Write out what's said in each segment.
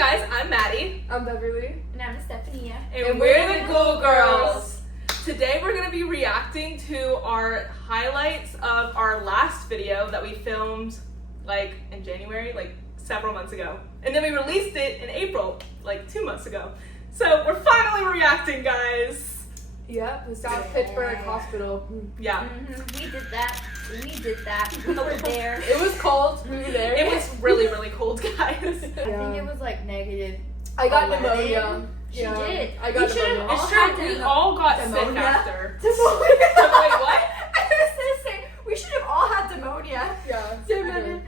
Hi guys, I'm Maddie. I'm Beverly. And I'm Stephania. And we're the Cool Girls. Today we're going to be reacting to our highlights of our last video that we filmed like in January, like several months ago. And then we released it in April, like 2 months ago. So we're finally reacting, guys. Yep, the South Pittsburg Hospital. Yeah. Mm-hmm. We did that. We were there. It was cold. We were there. It was really, really cold, guys. I think it was like negative. I got 11. pneumonia. She did. I got pneumonia. It's true, we all got sick pneumonia. after. Wait, what? I was gonna say we should have all had pneumonia. Yeah. Pneumonia.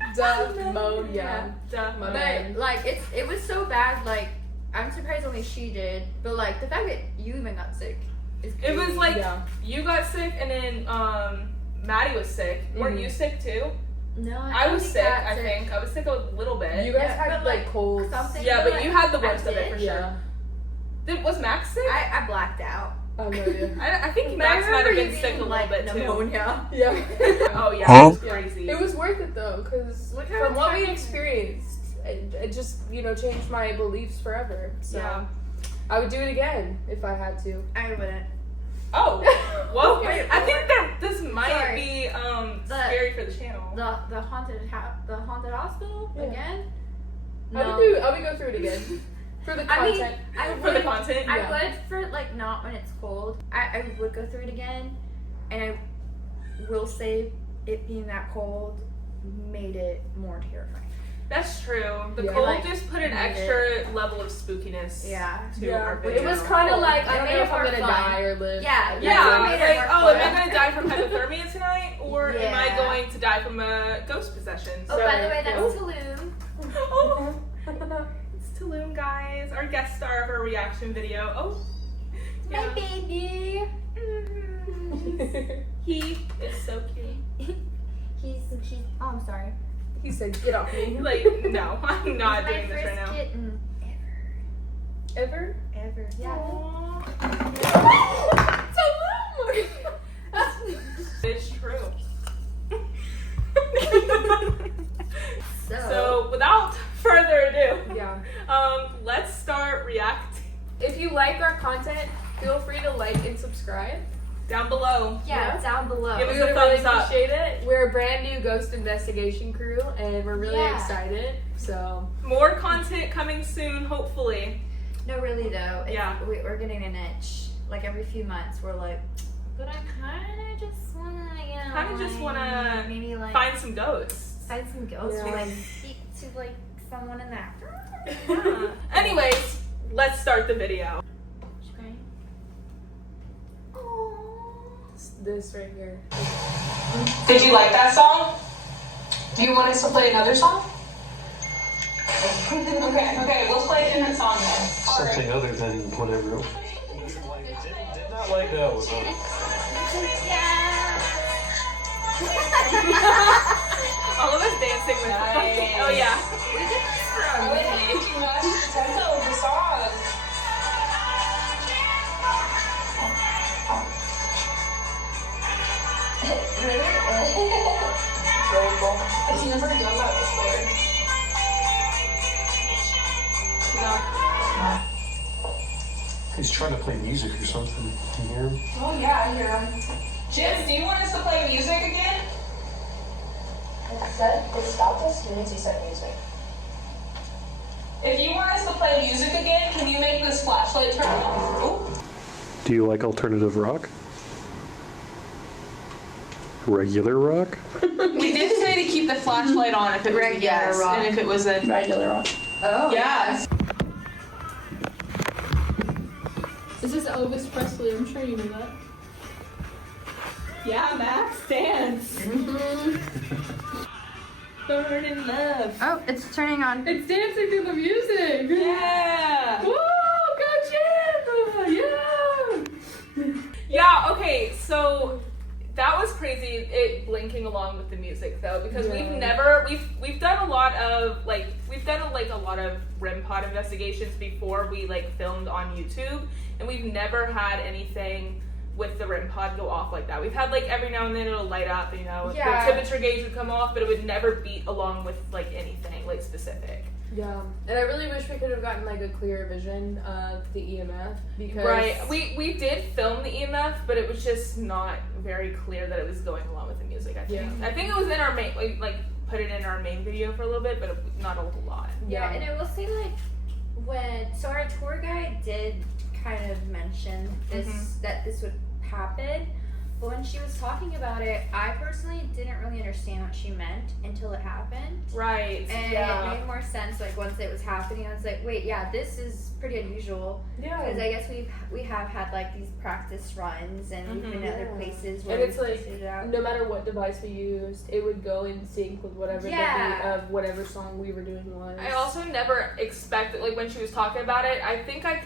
But like it was so bad. Like I'm surprised only she did. But like the fact that you even got sick is crazy. It was like you got sick and then Maddie was sick. Weren't you sick too? No, I was sick. I think I was sick a little bit. You guys had like cold. Something. Yeah, but you had the worst of it for sure. Yeah. Was Max sick? I blacked out. Oh no, yeah. I think Max might have been sick a little bit pneumonia. too. Yeah. Oh yeah, it was crazy. It was worth it though, because from what we experienced, it just changed my beliefs forever. So yeah. I would do it again if I had to. I wouldn't. Oh, well, I think that this might be scary for the channel. The haunted hospital again. No. I would go through it again for the content. For the content, I would for like not when it's cold. I would go through it again, and I will say it being that cold made it more terrifying. That's true. The Yeah. cold just put an extra level of spookiness. To our video. It was kind of like I don't made know it if I'm more gonna fun. die or live. Yeah, like, oh, am I gonna die from hypothermia tonight, or am I Yeah. going to die from a ghost possession? Oh, by the way, that's Tulum. Oh, it's Tulum, guys. Our guest star of our reaction video. Oh, My baby. He is so cute. She's. Oh, I'm sorry. He said, "Get off me." Like, no, I'm not doing this right now. Kitten Ever? Yeah. It's true. So without further ado, Yeah. let's start reacting. If you like our content, feel free to like and subscribe. Down below. yeah, down below. Give us We a would really thumbs up. appreciate it. We're a brand new ghost investigation crew, and we're really excited. So More content coming soon, hopefully. No, really though. Yeah. We're getting an itch. Like every few months, we're like, but I kind of just wanna, maybe like find some ghosts. find some ghosts. Yeah. Or like speak to like someone in that. Yeah. Anyways, let's start the video. Okay. it's this right here. Did you like that song? Do you want us to play another song? Okay, let's play a different song then. Something other than whatever. Did not like that one. All of us dancing with Nice. Oh yeah. We did this for a Oh, minute. wait, you matched the tempo of the song. Really? Very cool. I've never done that before. No. He's trying to play music or something. Can you hear him? Oh yeah, I hear him. Jim, do you want us to play music again? It stopped as soon as you said music. If you want us to play music again, can you make this flashlight turn on? Ooh. Do you like alternative rock? Regular rock? We did say to keep the flashlight on if it was a yes, rock. and if it was a Regular rock. Oh. yes. This is Elvis Presley, I'm sure you knew that. Yeah, Max, dance. Burn in love. Oh, it's turning on. It's dancing to the music! Yeah. Woo! Go Jim! Yeah! Yeah, okay, so that was crazy, it blinking along with the music though, because we've done a lot of a lot of REM pod investigations before we filmed on YouTube, and we've never had anything with the REM pod go off like that. We've had every now and then it'll light up, the temperature gauge would come off, but it would never beat along with anything specific. Yeah, and I really wish we could have gotten like a clearer vision of the EMF because Right. We did film the EMF, but it was just not very clear that it was going along with the music. I think. Yeah. I think it was in our main like put it in our main video for a little bit, but not a whole lot. Yeah, and I will say so our tour guide did kind of mention this that this would happen. But when she was talking about it, I personally didn't really understand what she meant until it happened. Right. And it made more sense like once it was happening. I was like, wait, yeah, this is pretty unusual. Yeah. Because I guess we have had like these practice runs and we've been other places where and it's we've like tested it out. no matter what device we used, it would go in sync with whatever the beat of whatever song we were doing was. I also never expected, like when she was talking about it, I think I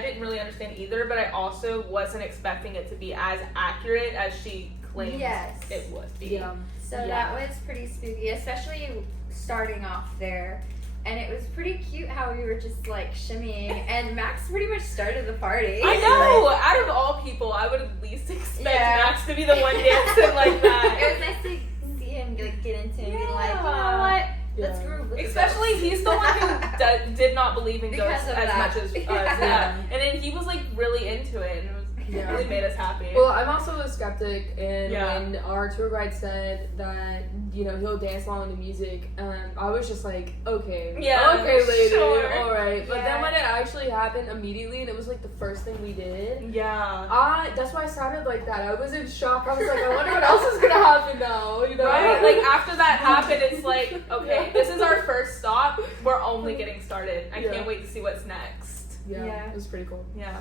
didn't really understand either, but I also wasn't expecting it to be as accurate as she claimed it would be. Yeah. So that was pretty spooky, especially starting off there. And it was pretty cute how we were just like shimmying, and Max pretty much started the party. I know! Out of all people, I would at least expect Max to be the one dancing like that. It was nice to see him like, get into it and be like, you know what? Let's groove. Especially he's the one who did not believe in ghosts as much as us. Yeah. And then he was like really into it, and it was really made us happy. Well, I'm also a skeptic, and when our tour guide said that, you know, he'll dance along to music, I was just like, okay, lady, alright. But then when it actually happened immediately, and it was like the first thing we did, that's why I sounded like that. I was in shock. I was like, I wonder what else is gonna happen now, you know? Right? Like after that happened, it's like, okay, this is our first stop. We're only getting started. I can't wait to see what's next. Yeah, it was pretty cool. Yeah.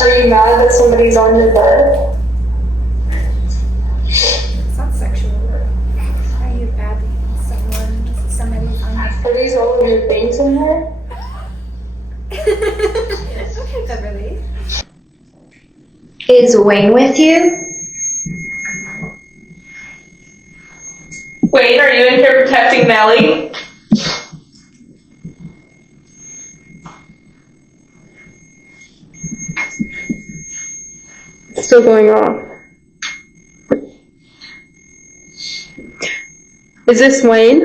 Are you mad that somebody's on your bed? It's not sexual. Are you bad that somebody's on your Are these all of your things in here? Okay, Beverly. Is Wayne with you? Wayne, are you in here protecting Nellie? Still going off. Is this Wayne?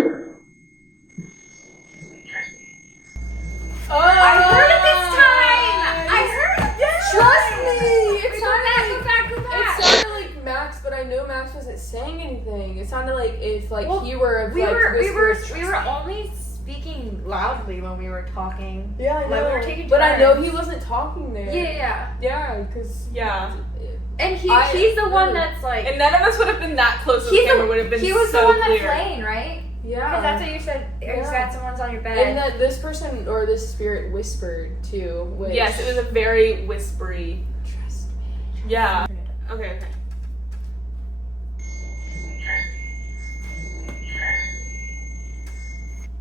I heard it this time! I heard it! Trust me! It Go back! It sounded like Max, but I know Max wasn't saying anything. It sounded like if he were We were only speaking loudly when we were talking. Yeah, I know. Like, we were taking but I know turns. he wasn't talking there. Yeah. Yeah, because And he's the one that's like. And none of us would have been that close to the camera. Would have been He was so the one clear. that's playing, right? Yeah. Because that's what you said. You said someone's on your bed. And that this person or this spirit whispered too. Which, Yes, it was a very whispery. Trust me. Yeah. Okay.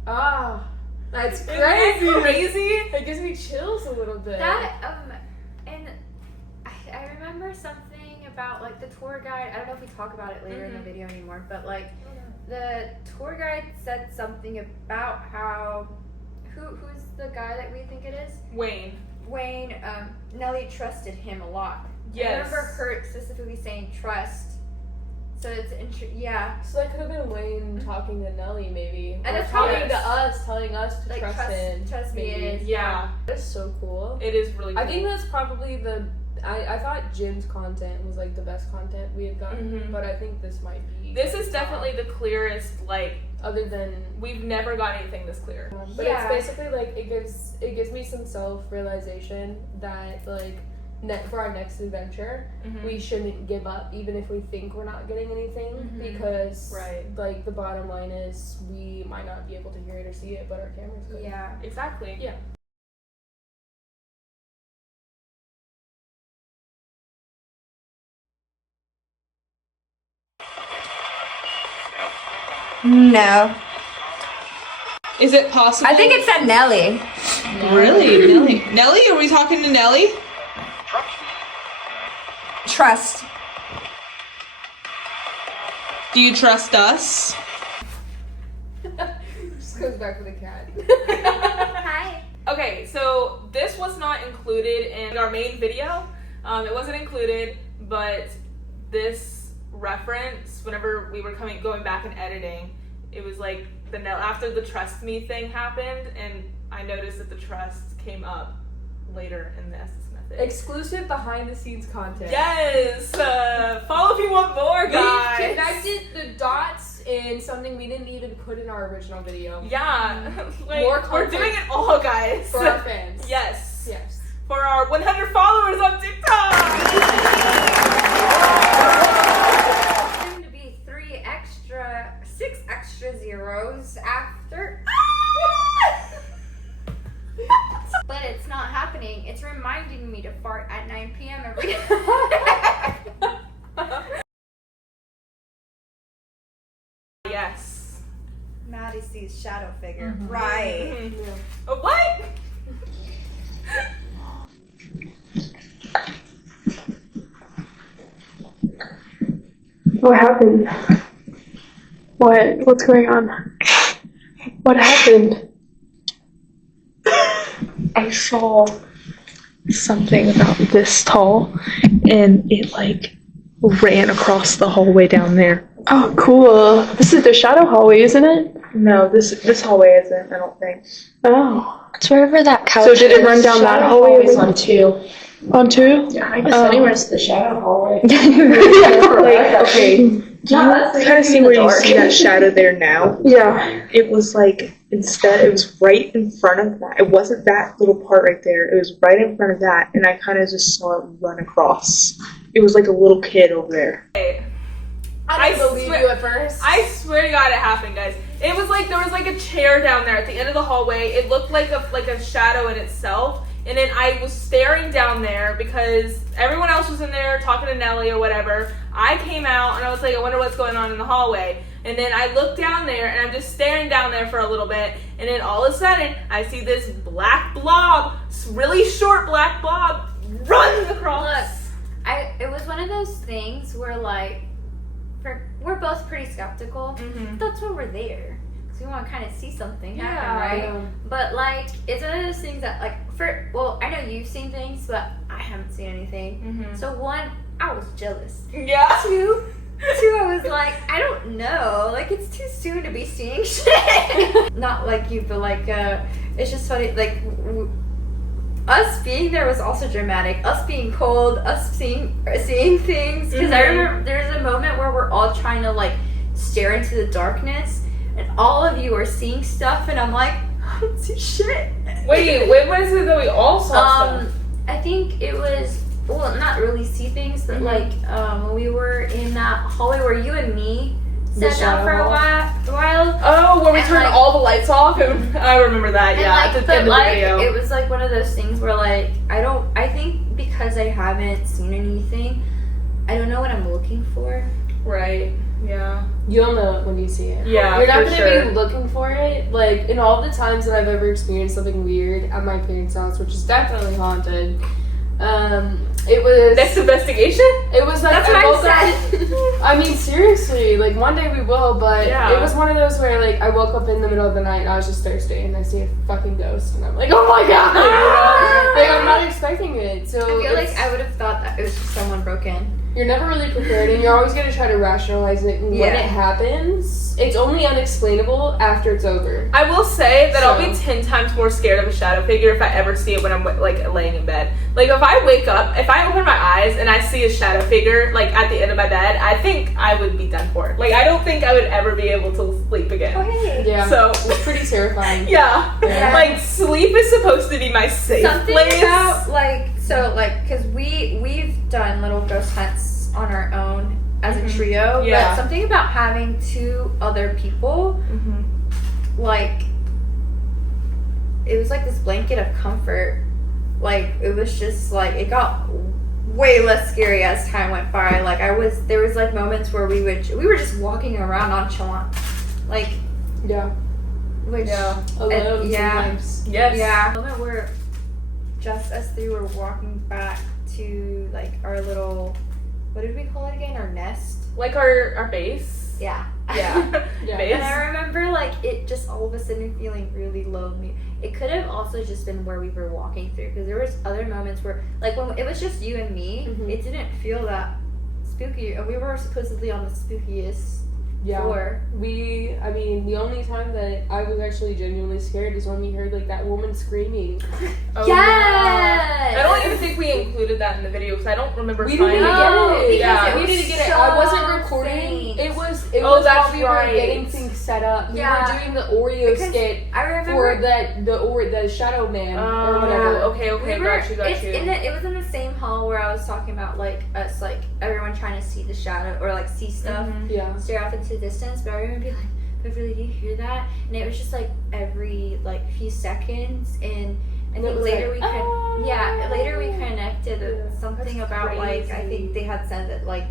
Ah, that's Isn't crazy. that crazy? It gives me chills a little bit. And I remember something about like the tour guide. I don't know if we talk about it later in the video anymore, but like the tour guide said something about how who's the guy that we think it is? Wayne. Nellie trusted him a lot. Yes. I remember her specifically saying trust. So it's So that could have been Wayne talking to Nellie, maybe. And or it's talking probably- to us, telling us to like trust him. trust me. maybe. It is. Yeah. That's so cool. It is really cool. I think that's probably I thought Jim's content was like the best content we had gotten, but I think this might be. This is definitely the clearest, like, other than. we've never got anything this clear. But it's basically like it gives me some self-realization that like for our next adventure we shouldn't give up even if we think we're not getting anything because like the bottom line is we might not be able to hear it or see it, but our camera's good. Yeah. Exactly. Yeah. No. Is it possible? I think it said Nellie. Really? Nellie? Nellie? Are we talking to Nellie? Trust. Do you trust us? Just goes back to the cat. Hi. Okay, so this was not included in our main video. It wasn't included, but this reference, whenever we were going back and editing, it was like after the trust me thing happened, and I noticed that the trust came up later in the Estes method. Exclusive behind the scenes content. Yes! Follow if you want more, guys! We connected the dots in something we didn't even put in our original video. Yeah. Like, More we're content doing it all, guys. for our fans. Yes. Yes. For our 100 followers on TikTok! Soon to be 6 extra zeros after. But it's not happening. It's reminding me to fart at 9 p.m. every day. Yes. Maddie sees shadow figure. Right. Oh, what? What happened? What's going on? What happened? I saw something about this tall, and it like ran across the hallway down there. Oh, cool. This is the shadow hallway, isn't it? No, this hallway isn't, I don't think. Oh. It's wherever that couch So did it is. run down that hallway? It's on 2. On 2? Yeah, I guess anywhere's the shadow hallway. Like, okay, do you kind of see where you see that shadow there now? Yeah. It was like, instead, it was right in front of that. It wasn't that little part right there. It was right in front of that, and I kind of just saw it run across. It was like a little kid over there. I didn't believe you at first. I swear to God it happened, guys. It was like there was like a chair down there at the end of the hallway. It looked like a shadow in itself. And then I was staring down there because everyone else was in there talking to Nellie or whatever. I came out and I was like, I wonder what's going on in the hallway. And then I looked down there and I'm just staring down there for a little bit. And then all of a sudden I see this black blob, really short black blob, runs across. Look, it was one of those things where like, we're both pretty skeptical. That's why we're there. Because we want to kind of see something happen, right? But like, it's one of those things that like, I know you've seen things, but I haven't seen anything. So 1, I was jealous. Yeah. 2, I was like, I don't know. Like, it's too soon to be seeing shit. Not like you, but like, it's just funny. Like, us being there was also dramatic. Us being cold, us seeing things. Because I remember there's a moment where we're all trying to like stare into the darkness, and all of you are seeing stuff, and I'm like, I don't see shit. Wait, when was it that we all saw stuff? I think it was, well, not really see things, but like when we were in that hallway where you and me sat down for a while. Oh, where we turned like, all the lights off? I remember that, and yeah, like, at the but end of the like, video. it was like one of those things where like, I think because I haven't seen anything, I don't know what I'm looking for. Right, yeah. You'll know it when you see it. Yeah, You're not for gonna sure. be looking for it. Like, in all the times that I've ever experienced something weird at my parents' house, which is definitely haunted, it was... Next investigation? It was like, That's what I woke I up... I mean, seriously, like, one day we will, but Yeah. it was one of those where, like, I woke up in the middle of the night and I was just thirsty and I see a fucking ghost and I'm like, oh my god! You know? Like, I'm not expecting it, so... I feel like I would have thought that it was just someone broke in. You're never really prepared, and you're always going to try to rationalize it. And when it happens, it's only unexplainable after it's over. I will say that I'll be So. 10 times more scared of a shadow figure if I ever see it when I'm like laying in bed. Like if I wake up, if I open my eyes and I see a shadow figure like at the end of my bed, I think I would be done for. Like I don't think I would ever be able to sleep again. Oh, hey. Yeah, So it's pretty terrifying. yeah. Yeah. Like sleep is supposed to be my safe Something place. about like, so like, because we've done little ghost hunts on our own as a trio, Yeah. but something about having 2 other people, like, it was like this blanket of comfort. Like, it was just like, it got way less scary as time went by. Like, there was like moments where we were just walking around nonchalant, like, Yeah. which Alone yeah. sometimes. Yes. Yeah. The moment where just us 3 were walking back to like our little, what did we call it again? Our nest. Like our base. Yeah. Yeah. And I remember like it just all of a sudden feeling really low. It could have also just been where we were walking through, because there was other moments where like when it was just you and me, it didn't feel that spooky, and we were supposedly on the spookiest floor. I mean, the only time that I was actually genuinely scared is when we heard like that woman screaming. Oh, Yes! I don't even think we included that in the video because I don't remember We finding didn't get it. Yeah. We didn't get it. So I wasn't recording. insane. It was Oh, that's while we were right. getting things set up. We Yeah. were doing the Oreo Because skit I remember for the Shadow Man or whatever. Okay, we were, got you. it was in the same hall where I was talking about like us, like everyone trying to see the shadow or like see stuff, Yeah. stare off into the distance. But I remember being like, Beverly, do you hear that? And it was just like every like few seconds, and I think later we connected something about like I think they had said that like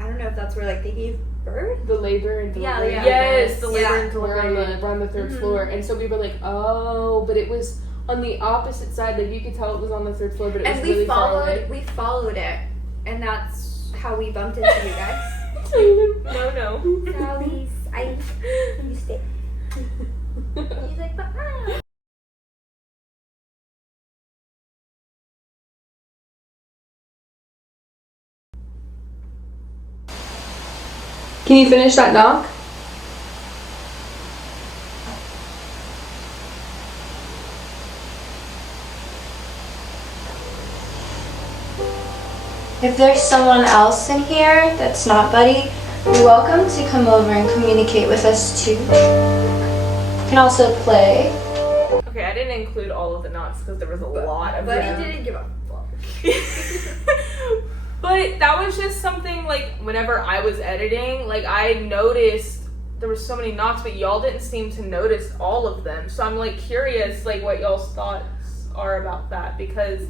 I don't know if that's where like they gave birth. The labor and Yeah, delivery. yeah. Yes, the labor Yeah. and delivery. We're on the third floor, and so we were like, oh, but it was on the opposite side. Like you could tell it was on the third floor, but it was And really far away. we followed it, and that's how we bumped into you guys. No. Sally's, you stay. He's like, but Can you finish that knock? If there's someone else in here that's not Buddy, you're welcome to come over and communicate with us too. You can also play. Okay, I didn't include all of the knocks because there was a lot of Buddy them. didn't give a fuck. But that was just something like whenever I was editing, like I noticed there were so many knocks, but y'all didn't seem to notice all of them. So I'm like curious, like what y'all's thoughts are about that because.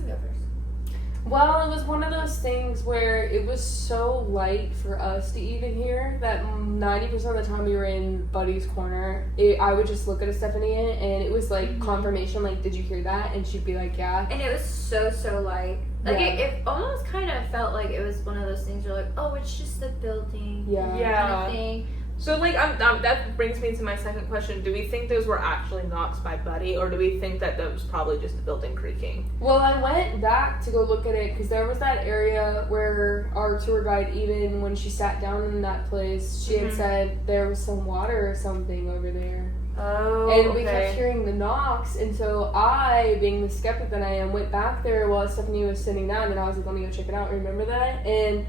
Well, it was one of those things where it was so light for us to even hear that 90% of the time we were in Buddy's corner, I would just look at Stephanie and it was like confirmation, like, did you hear that? And she'd be like, yeah. And it was so light. Like it almost kind of felt like it was one of those things where like, oh, it's just the building. Kind of thing. So like that brings me to my second question. Do we think those were actually knocks by Buddy, or do we think that was probably just the building creaking? Well, I went back to go look at it because there was that area where our tour guide, even when she sat down in that place, she had said there was some water or something over there. Oh, and we kept hearing the knocks, and so I, being the skeptic that I am, went back there while Stephanie was sitting down, and I was like, let me go check it out. Remember that? And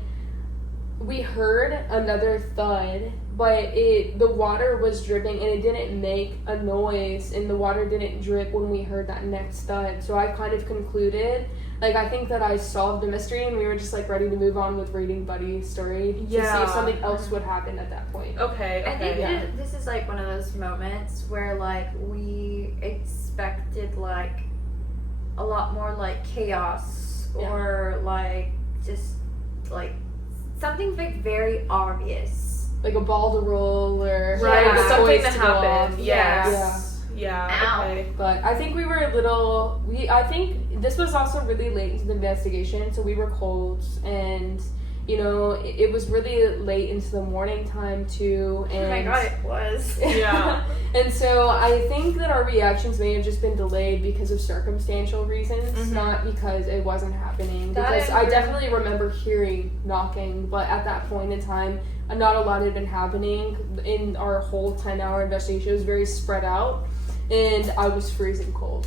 we heard another thud, but the water was dripping and it didn't make a noise, and the water didn't drip when we heard that next thud. So I kind of concluded, like, I think that I solved the mystery and we were just like ready to move on with reading Buddy's story to see if something else would happen at that point. Okay. I think this is like one of those moments where like we expected like a lot more like chaos or like just like something like very obvious, like a ball to roll or something to happen. Off. Yeah. Okay. But I think we were a little. I think this was also really late into the investigation, so we were cold, and you know it was really late into the morning time too. And oh my god, it was. Yeah. And so I think that our reactions may have just been delayed because of circumstantial reasons, not because it wasn't happening. Because I definitely remember hearing knocking, but at that point in time, not a lot had been happening in our whole 10-hour investigation. It was very spread out, and I was freezing cold.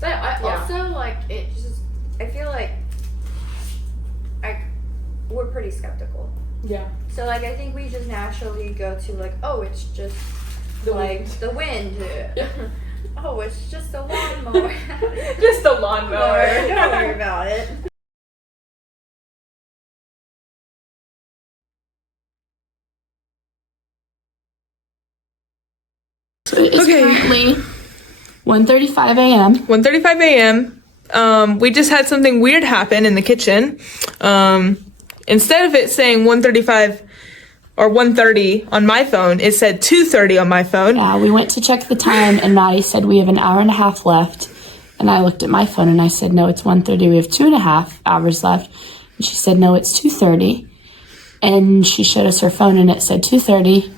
But I also like it. Just I feel like we're pretty skeptical. Yeah. So like I think we just naturally go to like, oh, it's just the wind. Oh, it's just a lawnmower. Just a lawnmower. Don't worry about it. So it's currently 1:35 a.m. 1:35 a.m. We just had something weird happen in the kitchen. Instead of it saying 1:35 or 1:30 on my phone, it said 2:30 on my phone. Yeah, we went to check the time, and Maddie said we have an hour and a half left. And I looked at my phone, and I said, no, it's 1:30. We have 2.5 hours left. And she said, no, it's 2:30. And she showed us her phone, and it said 2:30.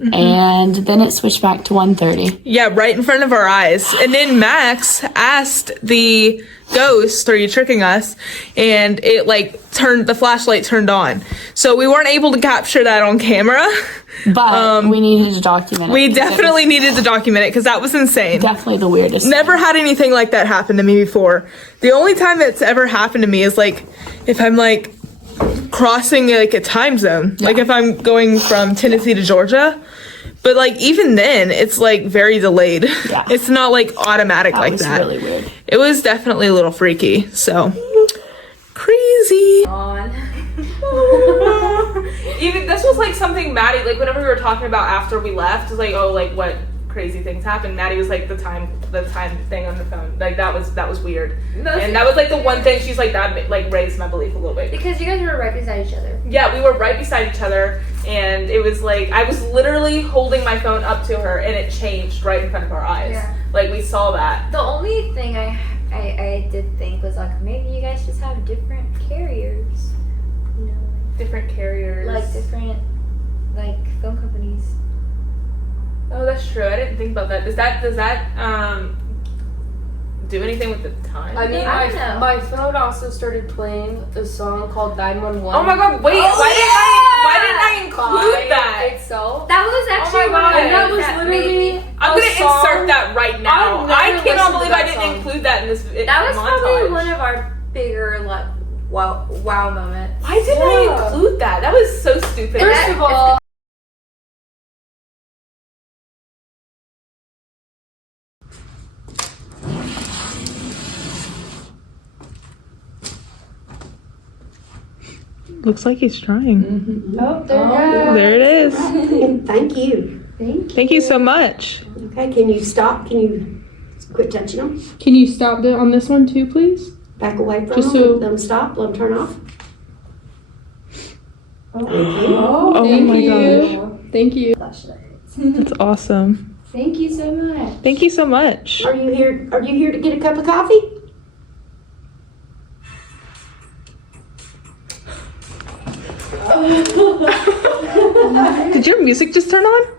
and then it switched back to 1:30. Yeah, right in front of our eyes. And then Max asked the ghost, "Are you tricking us?" And it the flashlight turned on. So we weren't able to capture that on camera. But we needed to document it. We definitely needed to document it because that was insane. Definitely the weirdest. Never had anything like that happen to me before. The only time that's ever happened to me is if I'm crossing a time zone. Yeah. If I'm going from Tennessee to Georgia. But even then, it's very delayed. Yeah. It's not automatic that like was that. really weird. It was definitely a little freaky. So crazy. Even this was something Maddie whenever we were talking about after we left, it was what crazy things happened. Maddie was the time thing on the phone. That was weird. And that was the one thing she's that raised my belief a little bit. Because you guys were right beside each other. Yeah, we were right beside each other, and it was I was literally holding my phone up to her, and it changed right in front of our eyes. Yeah. We saw that. The only thing I did think was maybe you guys just have different carriers. Different carriers. Different phone companies. Oh, that's true. I didn't think about that. Does that do anything with the time? I mean, I don't know. my phone also started playing a song called 911. Oh my god, wait, why didn't I include that? Itself. That was actually Oh my God. And that was literally I'm gonna insert that right now. I never cannot listened to believe that I didn't song. include that in this That was probably montage. one of our bigger wow moments. Why didn't I include that? That was so stupid. First of all, Looks like he's trying. Oh, there There it is. Thank you. Thank you so much. Okay, can you stop? Can you quit touching them? can you stop on this one too, please? Back away from Just them. so- Let them stop. Let them turn off. Thank you. Oh my gosh. Thank you. That's awesome. Thank you so much. Thank you so much. Are you here to get a cup of coffee? Did your music just turn on?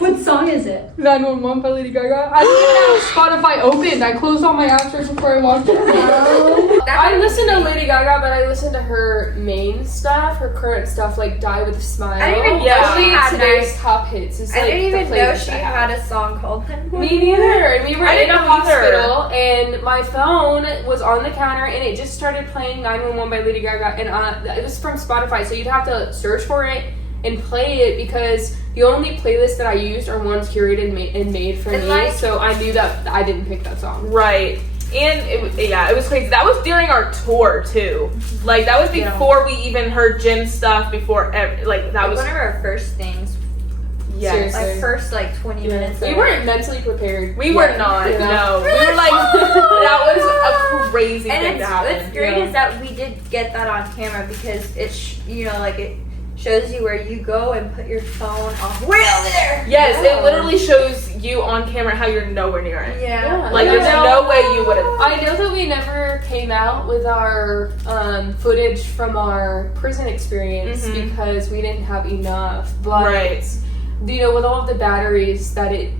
What song is it? 911 by Lady Gaga. I didn't even have Spotify opened. I closed all my apps right before I walked in. I listen to Lady Gaga, but I listen to her main stuff, her current stuff, Die with a Smile. I didn't even Yeah. know she had Today's top hits is I didn't the even know playlist she I have. had a song called that. Me neither. And we were I in didn't a know either. hospital, and my phone was on the counter, and it just started playing 911 by Lady Gaga, and it was from Spotify, so you'd have to search for it and play it because the only playlists that I used are ones curated and made for And me. So I knew that I didn't pick that song. Right. And it was crazy. That was during our tour too. That was before we even heard Jim's stuff. Before that was one of our first things. yes. Seriously. First 20 minutes. We weren't mentally prepared. We were yet, not. you know? No, we were that was a crazy And thing to happen. what's great is that we did get that on camera because it it shows you where you go and put your phone off way over there. Yes, it literally shows you on camera how you're nowhere near it. Yeah. There's no way you would have. I know that we never came out with our footage from our prison experience because we didn't have enough. But Right. with all of the batteries that it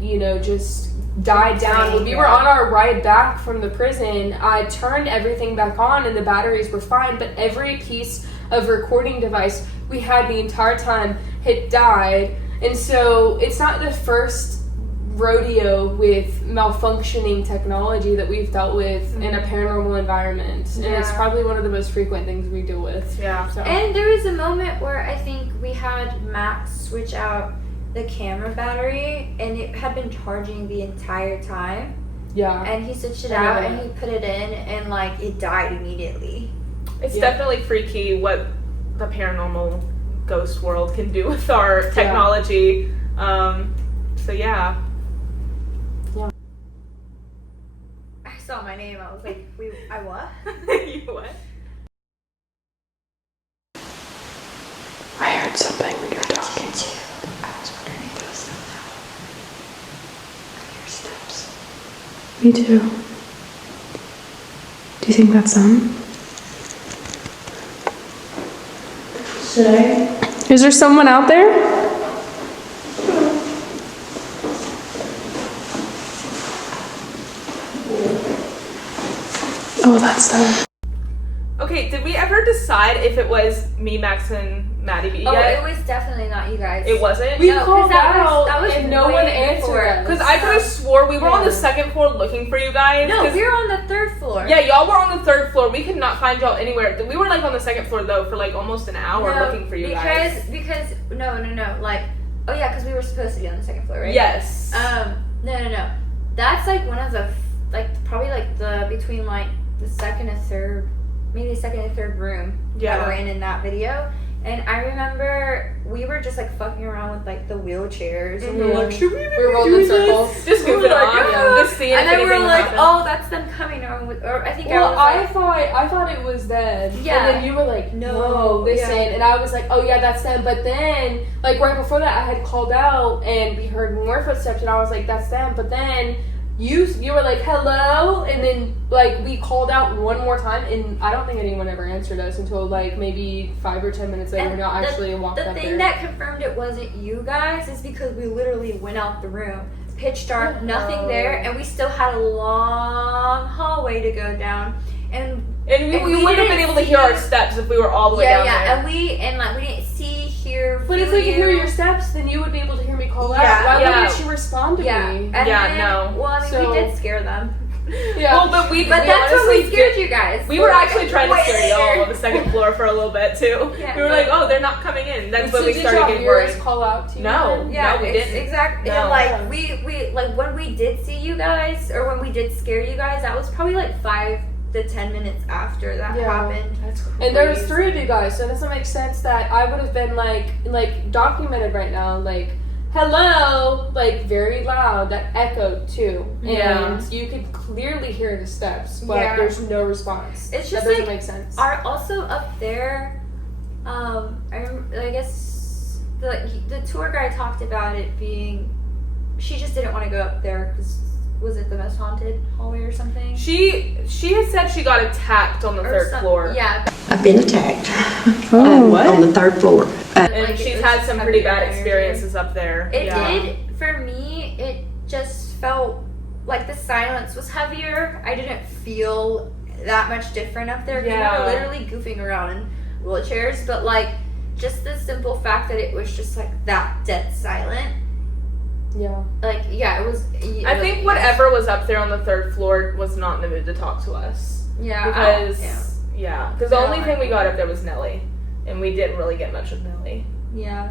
just died down. When we were on our ride back from the prison, I turned everything back on and the batteries were fine, but every piece of recording device we had the entire time had died. And so it's not the first rodeo with malfunctioning technology that we've dealt with in a paranormal environment. And it's probably one of the most frequent things we deal with. Yeah. So. And there was a moment where I think we had Max switch out the camera battery and it had been charging the entire time. Yeah. And he switched it I know out that. and he put it in and it died immediately. It's definitely freaky what the paranormal ghost world can do with our technology. So yeah. I saw my name, I was like, I what? You what? I heard something when you were talking. I was wondering if it was somehow. Me I hear steps. too. Do you think that's them? Should I? Is there someone out there? Oh, that's them. Okay, did we ever decide if it was me, Max, and Maddie B Oh, yet? it was definitely not you guys. It wasn't? We No, 'cause called out that was and no way one before. answered us. Because I could have swore we were on the second floor looking for you guys. No, 'cause- we were on the 3rd floor. Yeah, y'all were on the 3rd floor. We could not find y'all anywhere. We were like on the 2nd floor though for like almost an hour looking for you guys. Because no. Like, oh yeah, because we were supposed to be on the 2nd floor, right? Yes. No. That's like one of the probably like the between like the 2nd and 3rd, maybe the 2nd and 3rd room that we're in that video. And I remember we were just like fucking around with like the wheelchairs and we were like, should we be rolling in circles? Just goofing off. Just seeing and if then we were anything like, happened. oh, that's them coming on with, or I think Well, I was like, I thought it was them. Yeah. And then you were like, no, listen. Yeah. And I was like, oh yeah, that's them. But then, like right before that, I had called out and we heard more footsteps, and I was like, that's them. But then you were like, hello, and then like we called out one more time, and I don't think anyone ever answered us until like maybe 5 or 10 minutes later. And We actually walked up there. The thing that confirmed it wasn't you guys is because we literally went out the room, pitch dark, nothing there, and we still had a long hallway to go down. And we wouldn't have been able to hear our steps if we were all the way down there. and we didn't see, hear. But if we could hear your steps, then you would be able to hear me call out. Yeah. Why Yeah. wouldn't she respond to me? And then, well, I mean, So- we did scare them. Yeah. Well, but But that's what we scared you guys. We were We're actually like, trying to wait. scare y'all on the 2nd floor for a little bit too. Yeah. We were like, oh, they're not coming in. That's when we Did started y'all getting hear worried. us call out to you? No. then? Yeah, we didn't. exactly. No. And like we like when we did see you guys, or when we did scare you guys, that was probably like 5 to 10 minutes after that happened. That's crazy. And there's 3 of you guys, so it doesn't make sense that I would have been like documented right now, like hello, like very loud, that echoed too. Yeah. And you could clearly hear the steps, but Yeah. there's no response. It's just that doesn't like, make sense. Are also up there. I guess the tour guide talked about it being. She just didn't want to go up there because was it the most haunted hallway or something? She had said she got attacked on the Or 3rd floor. Yeah. I've been attacked what? on the 3rd floor. And Like, it she's was had some heavy pretty bad energy. experiences up there. It Yeah. did for me. It just felt like the silence was heavier. I didn't feel that much different up there. Yeah. We were literally goofing around in wheelchairs, but like just the simple fact that it was just like that dead silent. Yeah. Like it was. I think whatever was up there on the 3rd floor was not in the mood to talk to us. Yeah. Because the No, only thing we got up there was Nelly, and we didn't really get much of Nelly. Yeah.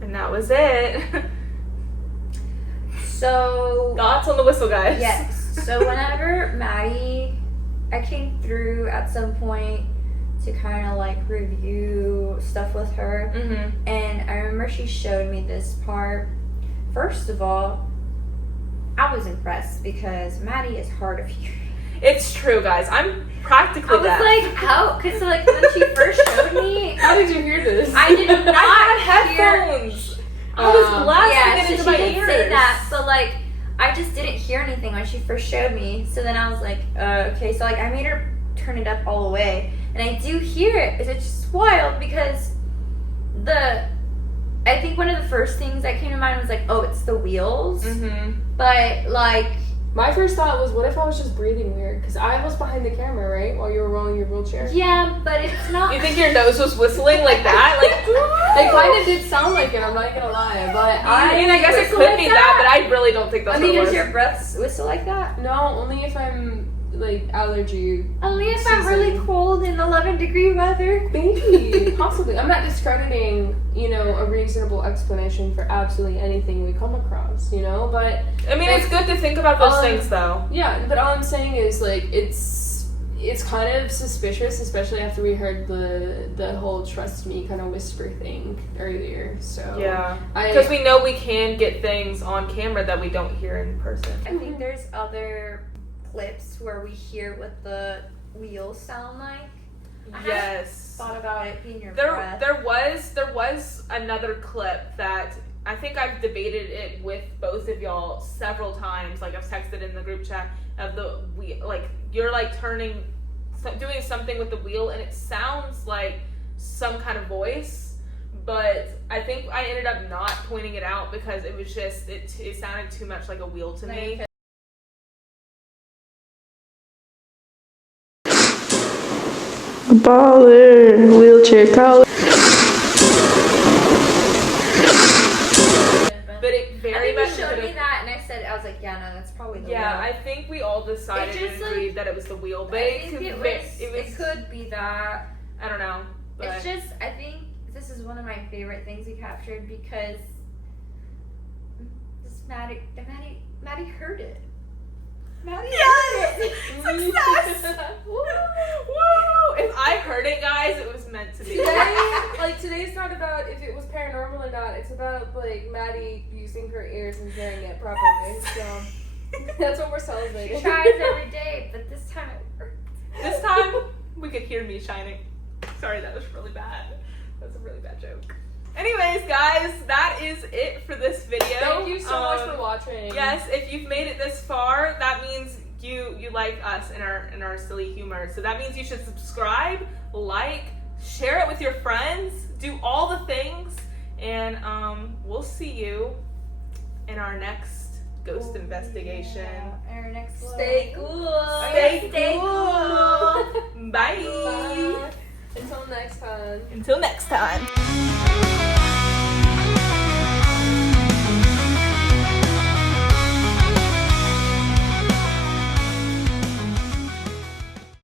And that was it. So Thoughts on the whistle, guys? yes. So whenever I came through at some point to kind of like review stuff with her, Mm-hmm. and I remember she showed me this part. First of all, I was impressed because Maddie is hard of hearing. It's true, guys. I'm practically I was deaf. like, how? Because like when she first showed me, How did you hear this? I did not I had hear. headphones. I was blasting Yeah, it so into she my did ears. say that, but like I just didn't hear anything when she first showed me. So then I was like, okay. So like I made her turn it up all the way, and I do hear it. It's just wild because I think one of the first things that came to mind was like, oh, it's the wheels. Mm-hmm. But like, My first thought was, what if I was just breathing weird? Because I was behind the camera, right, while you were rolling your wheelchair. yeah, but it's not. You think your nose was whistling like that? Like, It kind of did sound like it. I'm not gonna lie, but I mean, I guess it whistle could like be that? that, but I really don't think that's I mean, what it does was. your breath whistle like that? no, only if I'm like allergy. Only if I'm really cold in 11-degree weather. Maybe, possibly. I'm not discrediting, a reasonable explanation for absolutely anything we come across, but I mean, it's good to think about those things, though. yeah. But all I'm saying is like it's kind of suspicious, especially after we heard the whole "trust me" kind of whisper thing earlier. So Yeah, because we know we can get things on camera that we don't hear in person. I think there's other clips where we hear what the wheels sound like. Yes. thought about it being your There breath. was another clip that I think I've debated it with both of y'all several times. Like I've texted in the group chat of the wheel, like you're like doing something with the wheel, and it sounds like some kind of voice. But I think I ended up not pointing it out because it was just it sounded too much like a wheel to me. Baller, wheelchair collar. But it very much showed me that, and I said, I was like, yeah, no, that's probably the wheel. I think we all decided and agreed that it was the wheel, but I think it could be that. I don't know. But It's just, I think this is one of my favorite things we captured because Maddie heard it. Maddie heard it. Success! Woo! Woo! If I heard it, guys, it was meant to be. Today's not about if it was paranormal or not. It's about like Maddie using her ears and hearing it properly. So that's what we're celebrating. She tries every day, but this time it worked. This time we could hear me shining. Sorry, that was really bad. That's a really bad joke. Anyways, guys, that is it for this video. Thank you so much for watching. Yes, if you've made it this far, that means you like us and our silly humor. So that means you should subscribe, like, share it with your friends, do all the things, and we'll see you in our next ghost investigation. Yeah. Our next Stay cool. Stay cool. Bye. Bye. Until next time.